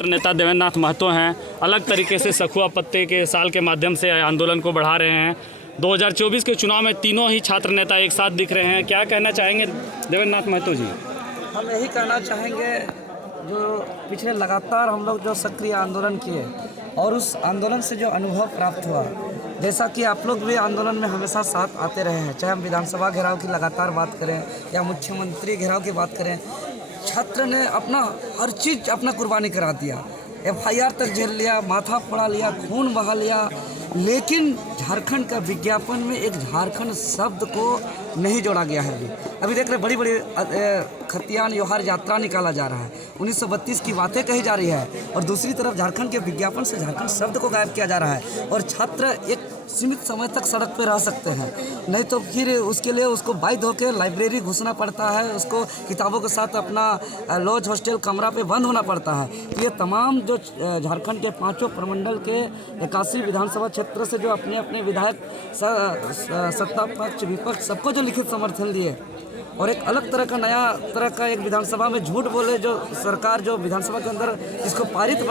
नेता देवेंद्र नाथ महतो हैं, अलग तरीके से सखुआ पत्ते के साल के माध्यम से आंदोलन को बढ़ा रहे हैं। 2024 के चुनाव में तीनों ही छात्र नेता एक साथ दिख रहे हैं। क्या कहना चाहेंगे देवेंद्र नाथ महतो जी? हम यही कहना चाहेंगे, जो पिछले लगातार हम लोग जो सक्रिय आंदोलन किए और उस आंदोलन से जो अनुभव प्राप्त हुआ, जैसा कि आप लोग भी आंदोलन में हमेशा साथ आते रहे हैं, चाहे हम विधानसभा घेराव की लगातार बात करें या मुख्यमंत्री घेराव की बात करें, छात्र ने अपना हर चीज़ अपना कुर्बानी करा दिया। FIR तक झेल लिया, माथा फोड़ा लिया, खून बहा लिया, लेकिन झारखंड का विज्ञापन में एक झारखंड शब्द को नहीं जोड़ा गया है। अभी देख रहे बड़ी बड़ी खतियान योहार यात्रा निकाला जा रहा है, 1932 की बातें कही जा रही है और दूसरी तरफ झारखंड के विज्ञापन से झारखंड शब्द को गायब किया जा रहा है। और छात्र एक सीमित समय तक सड़क पर रह सकते हैं, नहीं तो फिर उसके लिए उसको बाध्य होकर लाइब्रेरी घुसना पड़ता है, उसको किताबों के साथ अपना लॉज हॉस्टल कमरा पे बंद होना पड़ता है। तो ये तमाम जो झारखंड के 5 प्रमंडल के 81 विधानसभा क्षेत्र से जो अपने अपने विधायक सत्ता पक्ष विपक्ष सबको जो लिखित समर्थन दिए और एक अलग तरह का नया तरह का एक विधानसभा में झूठ बोले, जो सरकार जो विधानसभा के अंदर इसको पारित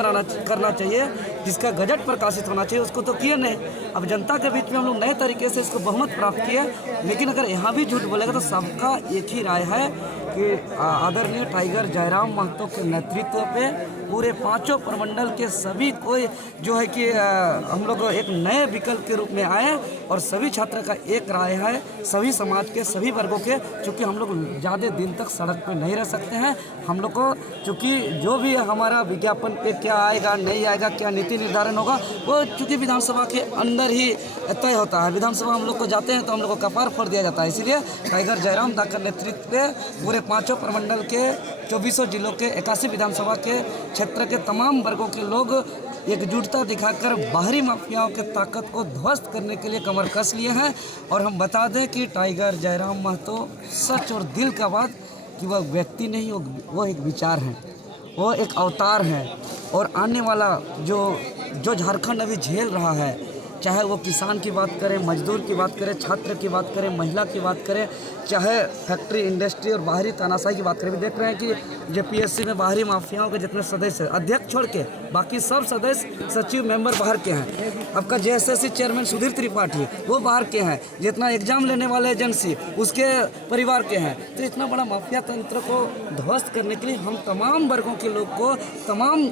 करना चाहिए, जिसका गजट प्रकाशित होना चाहिए, उसको तो किए नहीं। अब जनता के बीच में हम लोग नए तरीके से इसको बहुमत प्राप्त किए, लेकिन अगर यहाँ भी झूठ बोलेगा तो सबका एक ही राय है कि आदरणीय टाइगर जयराम महतो के नेतृत्व पे पूरे 5 प्रमंडल के सभी कोई जो है कि हम लोग एक नए विकल्प के रूप में आए और सभी छात्र का एक राय है, सभी समाज के सभी वर्गों के, चूँकि हम लोग ज़्यादा दिन तक सड़क पे नहीं रह सकते हैं। हम लोग को चूँकि जो भी हमारा विज्ञापन पे क्या आएगा नहीं आएगा, क्या नीति निर्धारण होगा, वो चूँकि विधानसभा के अंदर ही तय होता है। विधानसभा हम लोग को जाते हैं तो हम लोग को कपार फोड़ दिया जाता है। इसीलिए टाइगर जयराम दा के नेतृत्व पे पूरे 5 प्रमंडल के 24 जिलों के 81 विधानसभा के क्षेत्र के तमाम वर्गों के लोग एकजुटता दिखाकर बाहरी माफियाओं के ताकत को ध्वस्त करने के लिए कमर कस लिए हैं। और हम बता दें कि टाइगर जयराम महतो सच और दिल का बात कि वह व्यक्ति नहीं, वो एक विचार है, वो एक अवतार है। और आने वाला जो झारखंड अभी झेल रहा है, चाहे वो किसान की बात करें, मजदूर की बात करें, छात्र की बात करें, महिला की बात करें, चाहे फैक्ट्री इंडस्ट्री और बाहरी तानाशाही की बात करें, भी देख रहे हैं कि JPSC में बाहरी माफियाओं के जितने सदस्य, अध्यक्ष छोड़ के बाकी सब सदस्य सचिव मेंबर बाहर के हैं। आपका JSSC चेयरमैन सुधीर त्रिपाठी वो बाहर के हैं, जितना एग्जाम लेने वाले एजेंसी उसके परिवार के हैं। तो इतना बड़ा माफिया तंत्र को ध्वस्त करने के लिए हम तमाम वर्गों के लोग को, तमाम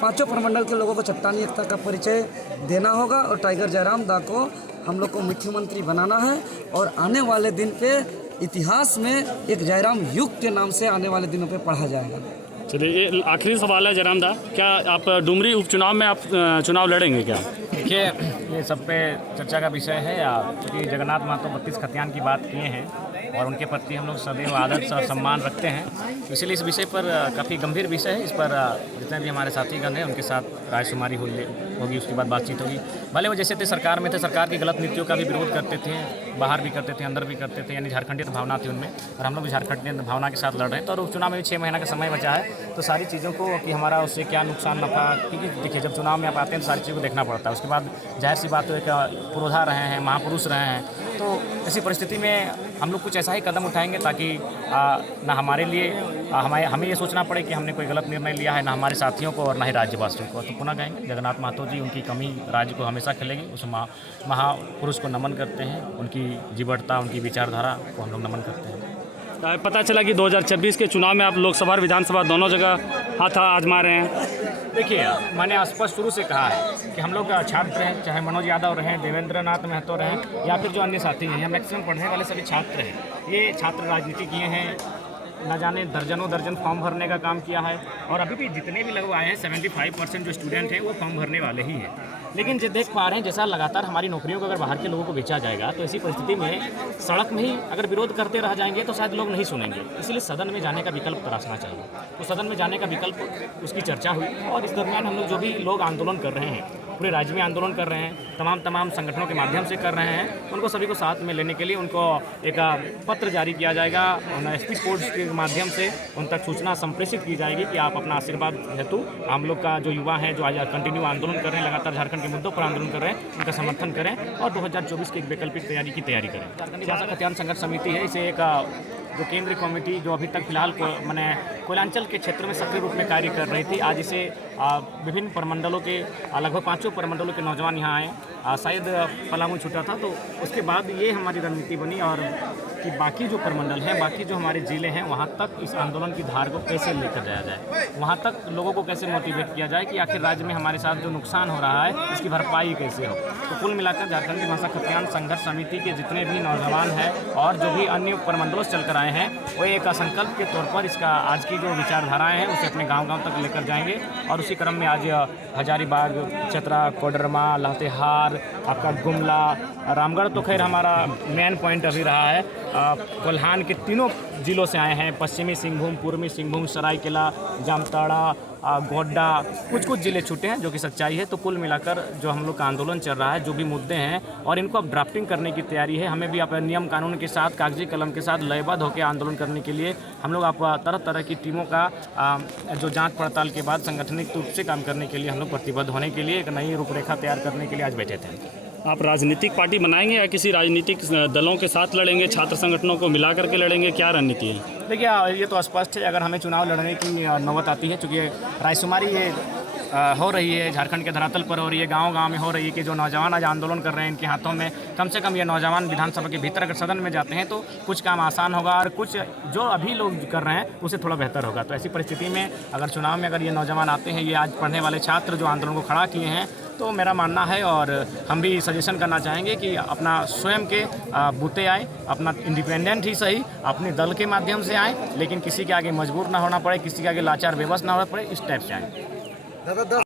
5 प्रमंडल के लोगों को चट्टानी एकता का परिचय देना होगा और टाइगर जयराम दा को हम लोग को मुख्यमंत्री बनाना है। और आने वाले दिन पे इतिहास में एक जयराम युग के नाम से आने वाले दिनों पे पढ़ा जाएगा। चलिए, ये आखिरी सवाल है जयराम दा, क्या आप डुमरी उपचुनाव में आप चुनाव लड़ेंगे क्या? देखिए, ये सब पे चर्चा का विषय है। क्योंकि जगन्नाथ महतो 32 खतियान की बात किए हैं और उनके प्रति हम लोग सदैव आदर और सम्मान रखते हैं, तो इसलिए इस विषय पर काफ़ी गंभीर विषय है। इस पर जितने भी हमारे साथीगण हैं उनके साथ रायशुमारी होगी, उसके बाद बातचीत होगी। भले वो जैसे थे सरकार में थे, सरकार की गलत नीतियों का भी विरोध करते थे, बाहर भी करते थे, अंदर भी करते थे, यानी झारखंडीय भावना थी उनमें, और हम लोग भी झारखंडीय भावना के साथ लड़ रहे हैं। तो और उपचुनाव में भी 6 महीना का समय बचा है, तो सारी चीज़ों को कि हमारा उससे क्या नुकसान नफा, क्योंकि देखिए जब चुनाव में आप आते हैं तो सारी चीज़ों को देखना पड़ता है। उसके बाद जाहिर सी बात, तो एक पुरोधा रहे हैं, महापुरुष रहे हैं, तो ऐसी परिस्थिति में हम लोग कुछ ऐसा ही कदम उठाएंगे ताकि ना हमारे लिए हमें ये सोचना पड़े कि हमने कोई गलत निर्णय लिया है, ना हमारे साथियों को और ना ही राज्यवासियों को। तो पुनः कहेंगे जगन्नाथ महतो जी, उनकी कमी राज्य को हमेशा खिलेगी। उस महापुरुष को नमन करते हैं, उनकी जीवटता, उनकी विचारधारा को हम लोग नमन करते हैं। पता चला कि 2026 के चुनाव में आप लोकसभा और विधानसभा दोनों जगह हाथ आजमा रहे हैं। देखिए, मैंने स्पष्ट शुरू से कहा है कि हम लोग छात्र हैं, चाहे मनोज यादव रहें, देवेंद्र नाथ महतो रहें या फिर जो अन्य साथी हैं, हम मैक्सिमम पढ़ने वाले सभी छात्र हैं। ये छात्र राजनीति किए हैं, न जाने दर्जनों दर्जन फॉर्म भरने का काम किया है, और अभी भी जितने भी लोग आए हैं 75% जो स्टूडेंट हैं वो फॉर्म भरने वाले ही हैं। लेकिन जो देख पा रहे हैं, जैसा लगातार हमारी नौकरियों को अगर बाहर के लोगों को बेचा जाएगा, तो ऐसी परिस्थिति में सड़क में ही अगर विरोध करते रह जाएंगे तो शायद लोग नहीं सुनेंगे। इसलिए सदन में जाने का विकल्प तलाशना चाहिए। तो सदन में जाने का विकल्प, उसकी चर्चा हुई, और इस दरमियान हम लोग जो भी लोग आंदोलन कर रहे हैं, पूरे राज्य में आंदोलन कर रहे हैं, तमाम संगठनों के माध्यम से कर रहे हैं, उनको सभी को साथ में लेने के लिए उनको एक पत्र जारी किया जाएगा, SP कोड्स के माध्यम से उन तक सूचना संप्रेषित की जाएगी कि आप अपना आशीर्वाद हेतु हम लोग का जो युवा हैं, जो आज कंटिन्यू आंदोलन कर रहे हैं, लगातार झारखंड के मुद्दों पर आंदोलन कर रहे हैं, उनका समर्थन करें और 2024 की एक वैकल्पिक तैयारी करें। झारखंडी भाषा खतियान संघर्ष समिति है, इसे एक जो केंद्रीय कमेटी जो अभी तक फिलहाल मैंने कोयलांचल के क्षेत्र में सक्रिय रूप में कार्य कर रही थी, आज इसे विभिन्न प्रमंडलों के लगभग 5 प्रमंडलों के नौजवान यहाँ आए। शायद पलामू छूटा था, तो उसके बाद ये हमारी रणनीति बनी और कि बाकी जो प्रमंडल हैं, बाकी जो हमारे ज़िले हैं, वहाँ तक इस आंदोलन की धार को कैसे लेकर जाया जाए, वहाँ तक लोगों को कैसे मोटिवेट किया जाए कि आखिर राज्य में हमारे साथ जो नुकसान हो रहा है इसकी भरपाई कैसे हो। तो कुल मिलाकर झारखंडी भाषा खतियान संघर्ष समिति के जितने भी नौजवान हैं और जो भी अन्य प्रमंडलों से चलकर आए हैं, वो एक संकल्प के तौर पर इसका आज की जो विचारधाराएँ हैं उसे अपने गाँव-गाँव तक लेकर जाएंगे। और उसी क्रम में आज हजारीबाग, चतरा, कोडरमा, लातेहार, आपका गुमला, रामगढ़ तो खैर हमारा मेन पॉइंट अभी रहा है। कोल्हान के तीनों ज़िलों से आए हैं, पश्चिमी सिंहभूम, पूर्वी सिंहभूम, सरायकेला, जामताड़ा, गोड्डा, कुछ ज़िले छूटे हैं जो कि सच्चाई है। तो कुल मिलाकर जो हम लोग का आंदोलन चल रहा है, जो भी मुद्दे हैं और इनको अब ड्राफ्टिंग करने की तैयारी है। हमें भी अपने नियम कानून के साथ, कागजी कलम के साथ लयबद्ध होकर आंदोलन करने के लिए हम लोग आप तरह तरह की टीमों का जो जांच पड़ताल के बाद संगठनिक रूप से काम करने के लिए हम लोग प्रतिबद्ध होने के लिए एक नई रूपरेखा तैयार करने के लिए आज बैठे थे। आप राजनीतिक पार्टी बनाएंगे या किसी राजनीतिक दलों के साथ लड़ेंगे, छात्र संगठनों को मिला करके लड़ेंगे, क्या रणनीति है? देखिए, ये तो स्पष्ट है, अगर हमें चुनाव लड़ने की नौबत आती है, चूँकि रायशुमारी ये हो रही है झारखंड के धरातल पर, और ये गांव-गांव में हो रही है कि जो नौजवान आज आंदोलन कर रहे हैं, इनके हाथों में कम से कम ये नौजवान विधानसभा के भीतर अगर सदन में जाते हैं तो कुछ काम आसान होगा और कुछ जो अभी लोग कर रहे हैं उससे थोड़ा बेहतर होगा। तो ऐसी परिस्थिति में अगर चुनाव में अगर ये नौजवान आते हैं, ये आज पढ़ने वाले छात्र जो आंदोलन को खड़ा किए हैं, तो मेरा मानना है और हम भी सजेशन करना चाहेंगे कि अपना स्वयं के बूते आए, अपना इंडिपेंडेंट ही सही, अपने दल के माध्यम से आए, लेकिन किसी के आगे मजबूर ना होना पड़े, किसी के आगे लाचार बेबस ना होना पड़े, इस टाइप से आए।